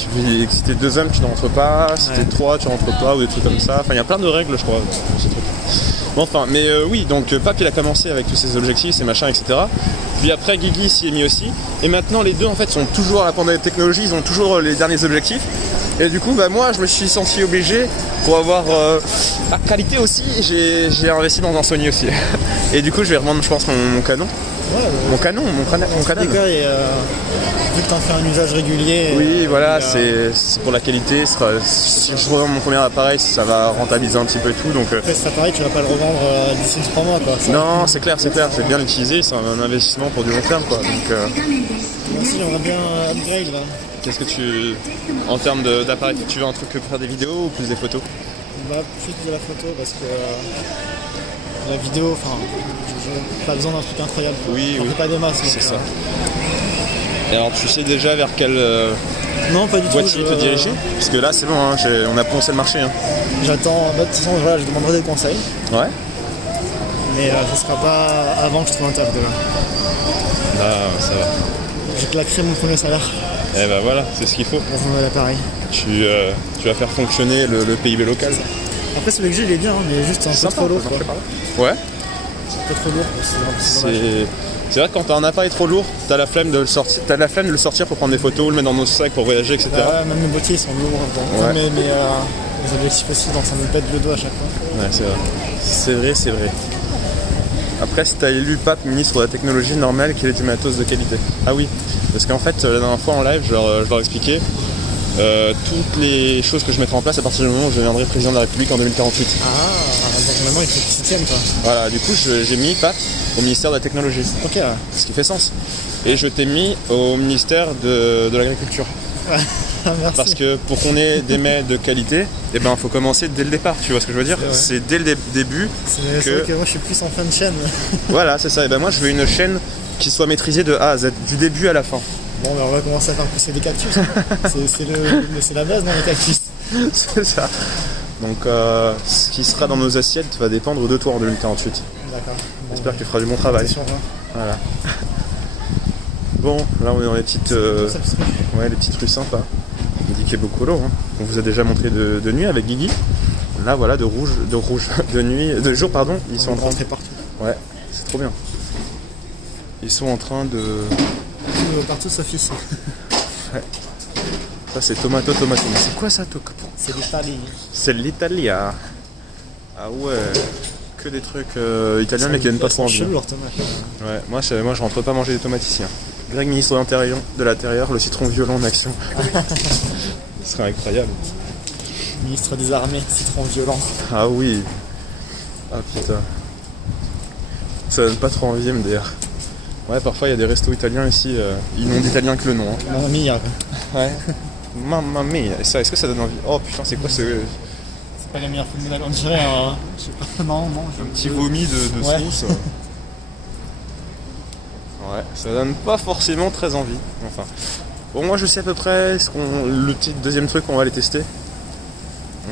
si t'es 2 hommes, tu ne rentres pas. Si t'es 3, tu rentres pas, ou des trucs comme ça. Enfin, il y a plein de règles, je crois, pour ces trucs. Bon, enfin, mais oui, donc Pape, il a commencé avec tous ses objectifs, ses machins, etc. Puis après, Guigui s'y est mis aussi. Et maintenant, les deux, en fait, sont toujours à la pointe des technologies, ils ont toujours les derniers objectifs. Et du coup, bah, moi, je me suis senti obligé, pour avoir la qualité aussi, j'ai investi dans un Sony aussi. Et du coup, je vais revendre, je pense, mon Canon. Ouais, mon Canon. Vu que tu en fais un usage régulier. Oui, voilà, c'est pour la qualité. Si je revends mon premier appareil, ça va rentabiliser un petit peu tout. Donc, après, cet appareil, tu vas pas le revendre d'ici 3 mois. Quoi. Non, c'est clair. Je vais bien l'utiliser. C'est un investissement pour du long terme. Quoi. Donc, moi aussi, j'aimerais bien upgrade. Là. Qu'est-ce que tu. En termes d'appareil, tu veux un truc pour faire des vidéos ou plus des photos? Bah, plus de la photo parce que. la vidéo, enfin, j'ai pas besoin d'un truc incroyable. Oui, J'en oui. fais pas des masses. C'est donc, ça. Et alors tu sais déjà vers quelle Non, pas du tout. boîtier te diriger? Parce que là c'est bon, hein, on a poncé le marché. Hein. J'attends, de toute façon, voilà, je demanderai des conseils. Ouais. Mais ce sera pas avant que je trouve un taf déjà. Là ça va. Je claquerai mon premier salaire Et ben voilà, c'est ce qu'il faut. dans un nouvel appareil. Tu vas faire fonctionner le PIB local. Après, celui que j'ai, il est bien, hein, mais juste un peu trop lourd. Quoi. Ouais. Un peu trop lourd. C'est dommage. C'est vrai que quand t'as un appareil trop lourd, t'as la flemme de le sortir. T'as la flemme de le sortir pour prendre des photos, le mettre dans nos sacs pour voyager, etc. Bah ouais, même mes boîtiers ils sont lourds. Bon. Ouais. Mais les objectifs aussi, donc ça me pète le dos à chaque fois. Ouais, c'est vrai. C'est vrai, c'est vrai. Après, si t'as élu Pape ministre de la technologie, normal qu'il ait du matos de qualité. Ah oui, parce qu'en fait, la dernière fois en live, je leur expliquais toutes les choses que je mettrai en place à partir du moment où je deviendrai président de la République en 2048. Ah, donc maintenant il faut qu'ils s'y tiennent quoi. Voilà, du coup, j'ai mis Pape au ministère de la technologie. Ok, ouais. Ce qui fait sens. Et je t'ai mis au ministère de l'agriculture. Merci. Parce que pour qu'on ait des mets de qualité, eh ben, faut commencer dès le départ, tu vois ce que je veux dire? C'est dès le début C'est vrai que moi je suis plus en fin de chaîne. Voilà, c'est ça. Et ben moi je veux une chaîne qui soit maîtrisée de A à Z, du début à la fin. Bon, ben, on va commencer à faire pousser des cactus. C'est la base dans les cactus. C'est ça. Donc ce qui sera dans nos assiettes va dépendre de toi en 2048. D'accord. Bon, J'espère que tu feras du bon travail. c'est sûr, hein. Voilà. Bon, là on est dans les petites, Ça, parce que les petites rues sympas. Guigui qui est beaucoup l'eau. Hein. On vous a déjà montré de nuit avec Guigui. Là voilà, de nuit, de jour pardon. Ils sont en train de rentrer partout. Ouais, c'est trop bien. Ils sont en train de. Partout sauf ici. Ouais. Ça c'est tomato. Mais c'est quoi ça, C'est l'Italie. C'est l'Italia. Ah ouais. Que des trucs italiens mais qui donnent pas trop envie. Chelou, leur tomate. Ouais, moi je rentre pas manger des tomates ici. Hein. Greg, ministre de l'Intérieur, le citron violent en action. Ce serait incroyable. Ministre des Armées, citron violent. Ah oui. Ah putain. Ça donne pas trop envie MDR. Ouais, parfois il y a des restos italiens ici, ils n'ont d'italien que le nom. Hein. Mamma mia. Ouais. Mamma mia. Et ça, est-ce que ça donne envie? Oh putain, c'est quoi ce C'est pas la meilleure film de on dirait je sais pas, non, un petit vomi de Ouais. sauce? Ouais, ça donne pas forcément très envie. Enfin. Bon, moi je sais à peu près le petit deuxième truc qu'on va aller tester.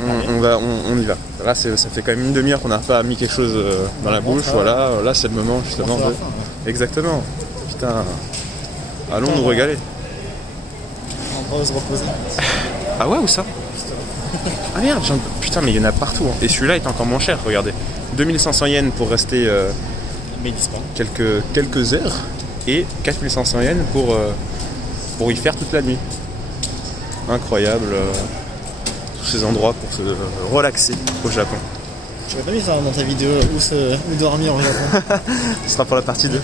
On y va. Là, ça fait quand même une demi-heure qu'on n'a pas mis quelque chose dans la bouche. Voilà, là c'est le moment justement de. Exactement. Putain. Allons nous régaler. On va se reposer. Ah ouais, où ça? Ah merde, putain, mais il y en a partout. Hein. Et celui-là est encore moins cher, regardez. 2500 yens pour rester Mais ils disent pas. quelques heures. Et 4500 yens pour y faire toute la nuit. Incroyable. Tous ces endroits pour se relaxer au Japon. Tu n'avais pas mis ça dans ta vidéo où dormir au Japon. Ce sera pour la partie 2.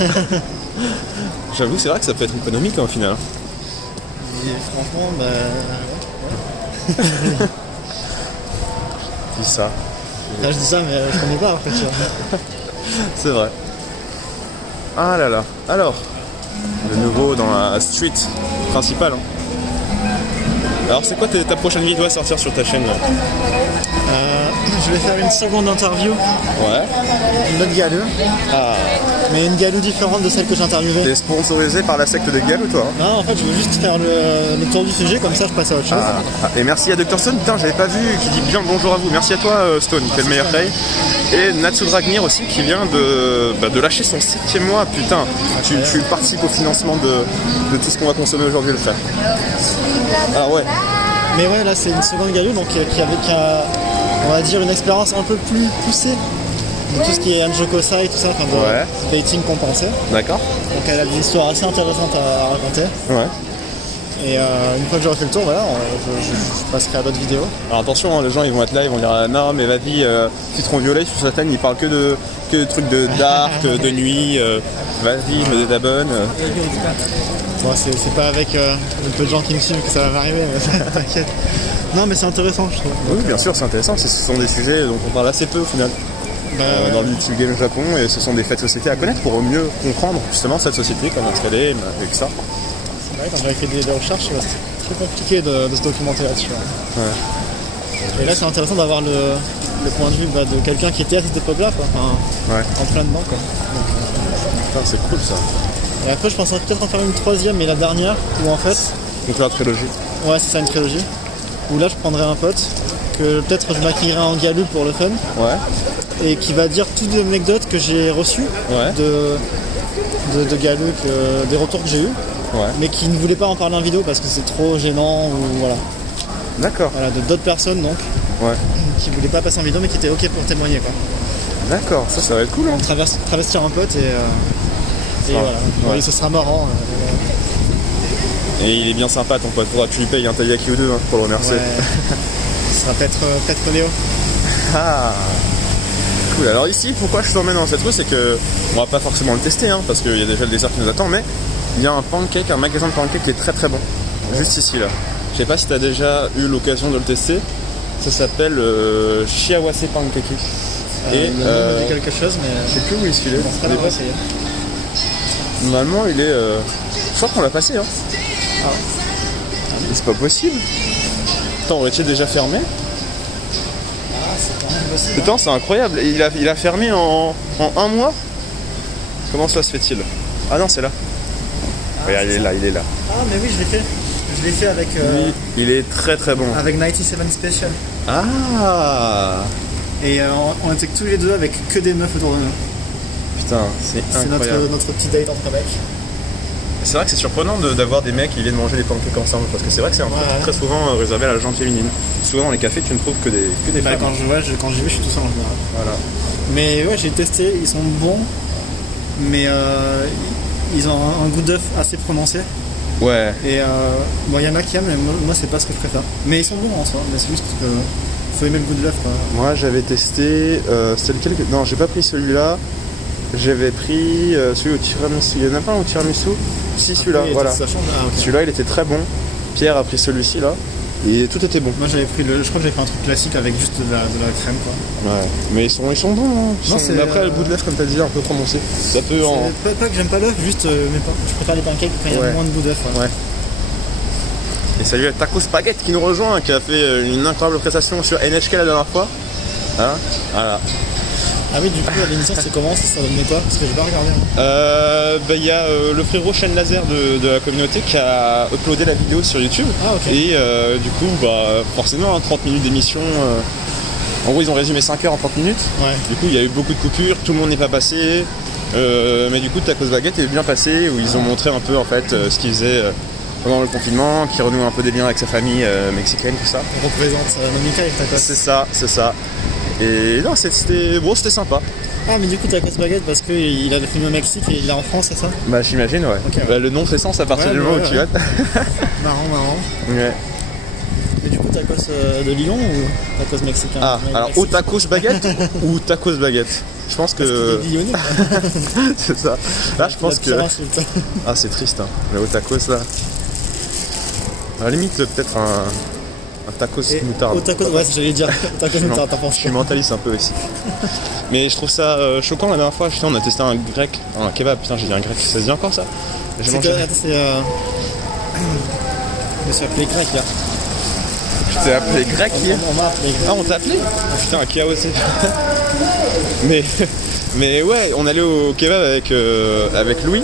J'avoue, c'est vrai que ça peut être économique hein, au final. Et franchement, bah. Dis ça. Là, je dis ça, mais je connais pas en fait. C'est vrai. Ah là là. Alors, de nouveau dans la street principale. Hein. Alors, c'est quoi ta prochaine vidéo à sortir sur ta chaîne là? Je vais faire une seconde interview, Ouais. une autre galeux, Ah. mais une galou différente de celle que j'ai interviewée. T'es sponsorisé par la secte des Galles ou toi? Hein? Non, en fait, je veux juste faire le tour du sujet, comme ça je passe à autre chose. Et merci à Dr Stone, putain j'avais pas vu, qui dit bien bonjour à vous. Merci à toi Stone, t'es le meilleur taille. Et Natsudragnir aussi qui vient de lâcher son 7e mois, putain. Tu participes au financement de tout ce qu'on va consommer aujourd'hui le frère. Alors ouais. Mais ouais, là c'est une seconde galou, donc qui a, on va dire, une expérience un peu plus poussée de tout ce qui est Anjokosai et tout ça, enfin de dating compensé. D'accord. Donc elle a des histoires assez intéressantes à raconter. Ouais. Et une fois que j'aurai fait le tour, voilà, je passerai à d'autres vidéos. Alors attention, hein, les gens ils vont être là, ils vont dire ah, non mais vas-y, citron violet sur sa chaîne il parle que de trucs de dark, de nuit, vas-y, je me désabonne. Bon, c'est pas avec le peu de gens qui me suivent que ça va m'arriver, mais t'inquiète. Non, mais c'est intéressant, je trouve. Oui, bien sûr, c'est intéressant, ce sont des sujets dont on parle assez peu au final. Dans l'Ultimate Game Japon, et ce sont des faits de société à connaître pour mieux comprendre justement cette société, comment est-ce qu'elle est, avec ça. C'est vrai, quand j'avais fait des recherches, c'était très compliqué de se documenter là-dessus. Ouais. Et là, c'est intéressant d'avoir le point de vue de quelqu'un qui était à cette époque-là, quoi. Enfin, Ouais. en plein dedans, quoi. Putain, c'est cool ça. Et après, je pense peut-être en faire une troisième, mais la dernière, où en fait, Donc la trilogie. ouais, c'est ça, une trilogie, où là, je prendrais un pote, que peut-être je maquillerais en Galou pour le fun, Ouais. et qui va dire toutes les anecdotes que j'ai reçues Ouais. de Galou, des retours que j'ai eus, Ouais. mais qui ne voulaient pas en parler en vidéo parce que c'est trop gênant, ou voilà. D'accord. Voilà, d'autres personnes, donc, Ouais. qui voulaient pas passer en vidéo, mais qui étaient ok pour témoigner, quoi. D'accord, ça va être cool. Hein. Travestir un pote et Ah, voilà. ouais. Et ce sera marrant. Et il est bien sympa ton pote. Faudra que tu lui payes un taiyaki ou deux hein, pour le remercier. Ouais. Ce sera peut-être Léo. Ah. Cool. Alors ici, pourquoi je t'emmène dans cette rue, c'est que on va pas forcément le tester, hein, parce qu'il y a déjà le dessert qui nous attend, mais il y a un magasin de pancakes qui est très très bon, juste ici là. Je sais pas si tu as déjà eu l'occasion de le tester. Ça s'appelle Shiawase Pancake. Il y a même dit quelque chose, mais je sais plus où il se filait. on sera là, on va essayer. Normalement, il est. Je crois qu'on l'a passé, hein. Ah. Mais c'est pas possible. Attends, aurait-il déjà fermé? C'est quand même possible. Attends, c'est incroyable. Il a fermé en un mois. Comment ça se fait-il? Ah non, c'est là. Regarde, il est là. Ah, mais oui, je l'ai fait. Je l'ai fait avec, Lui, il est très très bon. avec 97 Special. Ah. Et on était tous les deux avec que des meufs autour de nous. Putain, c'est C'est incroyable. notre petit date entre mecs. C'est vrai que c'est surprenant d'avoir des mecs qui viennent manger des pancakes ensemble, parce que c'est vrai que c'est un truc Ouais. très souvent réservé à la gente féminine. Souvent dans les cafés, tu ne trouves que des Bah, femmes. quand j'y vais, je suis tout seul en général. Voilà. Mais ouais, j'ai testé, ils sont bons, mais ils ont un goût d'œuf assez prononcé. Ouais. Et bon, il y en a qui aiment, mais moi c'est pas ce que je préfère. Mais ils sont bons en soi, mais c'est juste que faut aimer le goût de l'œuf, quoi. Moi j'avais testé, c'était lequel que... Non, j'ai pas pris celui-là. J'avais pris celui au tiramisu. Il y en a pas un au tiramisu? Si, celui-là, Après, voilà. ça change. Ah, ok. Celui-là, il était très bon. Pierre a pris celui-ci là. Et tout était bon. Moi j'avais pris je crois que j'avais fait un truc classique avec juste de la crème, quoi. Ouais. Mais ils sont bons. Hein. Non, c'est, Après, le goût de l'œuf, comme t'as dit, un peu prononcé. Ça peut en. C'est pas que j'aime pas l'œuf, juste je préfère les pancakes quand il y a Ouais. moins de goût d'œuf. Ouais. Ouais. Et salut à Taco Spaghetti qui nous rejoint, qui a fait une incroyable prestation sur NHK la dernière fois. Hein, voilà. Ah oui, du coup, l'émission c'est comment? Ça donnait quoi? Parce que j'ai pas regardé. Il y a le frérot Shane Laser de la communauté qui a uploadé la vidéo sur YouTube. Ah, ok. Et du coup, forcément, 30 minutes d'émission. En gros, ils ont résumé 5 heures en 30 minutes. Ouais. Du coup, il y a eu beaucoup de coupures, tout le monde n'est pas passé. Mais du coup, Tacos Baguette est bien passé, où ils ont montré un peu en fait ce qu'ils faisaient pendant le confinement, qui renoue un peu des liens avec sa famille mexicaine, tout ça. On représente Monica et Tacos. C'est ça. Et non, c'était sympa. Ah, mais du coup, Tacos Baguette parce qu'il a filmé au Mexique et il est en France, c'est ça? Bah, j'imagine, ouais. Ok, ouais. Bah, le nom fait sens à partir Ouais, du moment ouais, où tu ouais. vas. Marrant. Ouais. Et du coup, Tacos de Lyon ou Tacos mexicain? Ah, Ouais, alors Mexique. au Tacos Baguette ou Tacos Baguette? Je pense Parce que. qu'il est lyonnais, quoi. C'est ça. Là, je pense La que. pire insulte. Ah, c'est triste, hein. Le au tacos là. À la limite, peut-être un tacos Et moutarde. au tacos, ouais, j'allais dire. Tacos moutarde, t'en penses Je suis quoi? mentaliste un peu aussi. Mais je trouve ça choquant la dernière fois. On a testé un grec, un kebab. Putain, j'ai dit un grec. Ça se dit encore ça? J'ai mangé. Attends, c'est. Je me suis appelé grec là. Je t'ai appelé grec hier. On m'a appelé grec. Ah, on t'a appelé? Ah, putain, qui a osé? Mais ouais, on allait au kebab avec Louis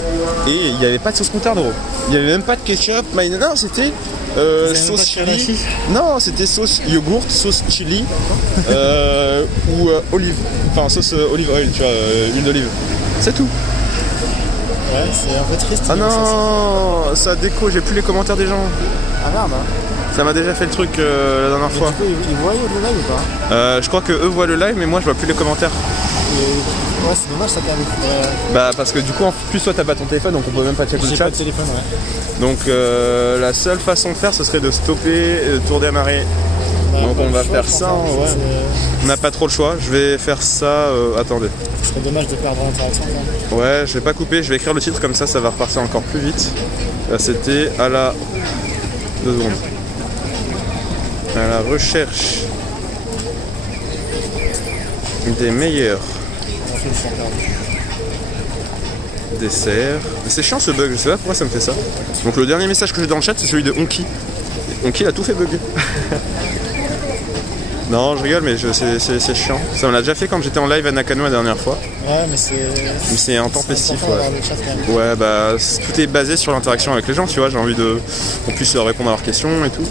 et il n'y avait pas de sauce moutarde, gros. Il n'y avait même pas de ketchup, mayonnaise. Non, c'était même sauce pas de chili. karachi? Non, c'était sauce yogourt, sauce chili ou olive. Enfin, sauce olive oil, tu vois, huile d'olive. C'est tout. Ouais, c'est un peu triste. Ah mais ça, non, ça déco, j'ai plus les commentaires des gens. c'est- Ah merde, hein. Ça m'a déjà fait le truc la dernière Mais fois. du coup, ils voient le live ou pas? Je crois que eux voient le live, mais moi je vois plus les commentaires. Ouais, c'est dommage ça quand même. Bah parce que du coup en plus toi t'as pas ton téléphone donc on peut même pas checker le J'ai chat. pas de téléphone, ouais. Donc la seule façon de faire ce serait de stopper, tour démarrer. Bah, Donc pas on le va choix, faire je ça, pense, hein, ouais. On n'a pas trop le choix, je vais faire ça, attendez. Ce serait dommage de perdre l'interaction quand même. Ouais, je vais pas couper, je vais écrire le titre comme ça va repartir encore plus vite. Là c'était à la... 2 secondes. À la recherche des meilleurs On fait le sans perdre. desserts. Mais c'est chiant ce bug, je sais pas pourquoi ça me fait ça. Donc le dernier message que j'ai dans le chat c'est celui de Honky. Honky a tout fait bug. Non, je rigole, mais c'est chiant. Ça me l'a déjà fait quand j'étais en live à Nakano la dernière fois. Ouais, mais c'est. Mais c'est intempestif, important ouais. d'avoir le chat quand même. Ouais, bah tout est basé sur l'interaction avec les gens, tu vois. J'ai envie qu'on puisse répondre à leurs questions et tout.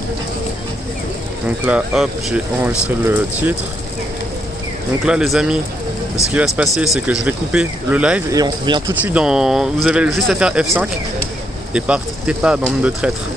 Donc là, hop, j'ai enregistré le titre. Donc là, les amis, ce qui va se passer, c'est que je vais couper le live et on revient tout de suite dans. Vous avez juste à faire F5 et partez pas, bande de traîtres.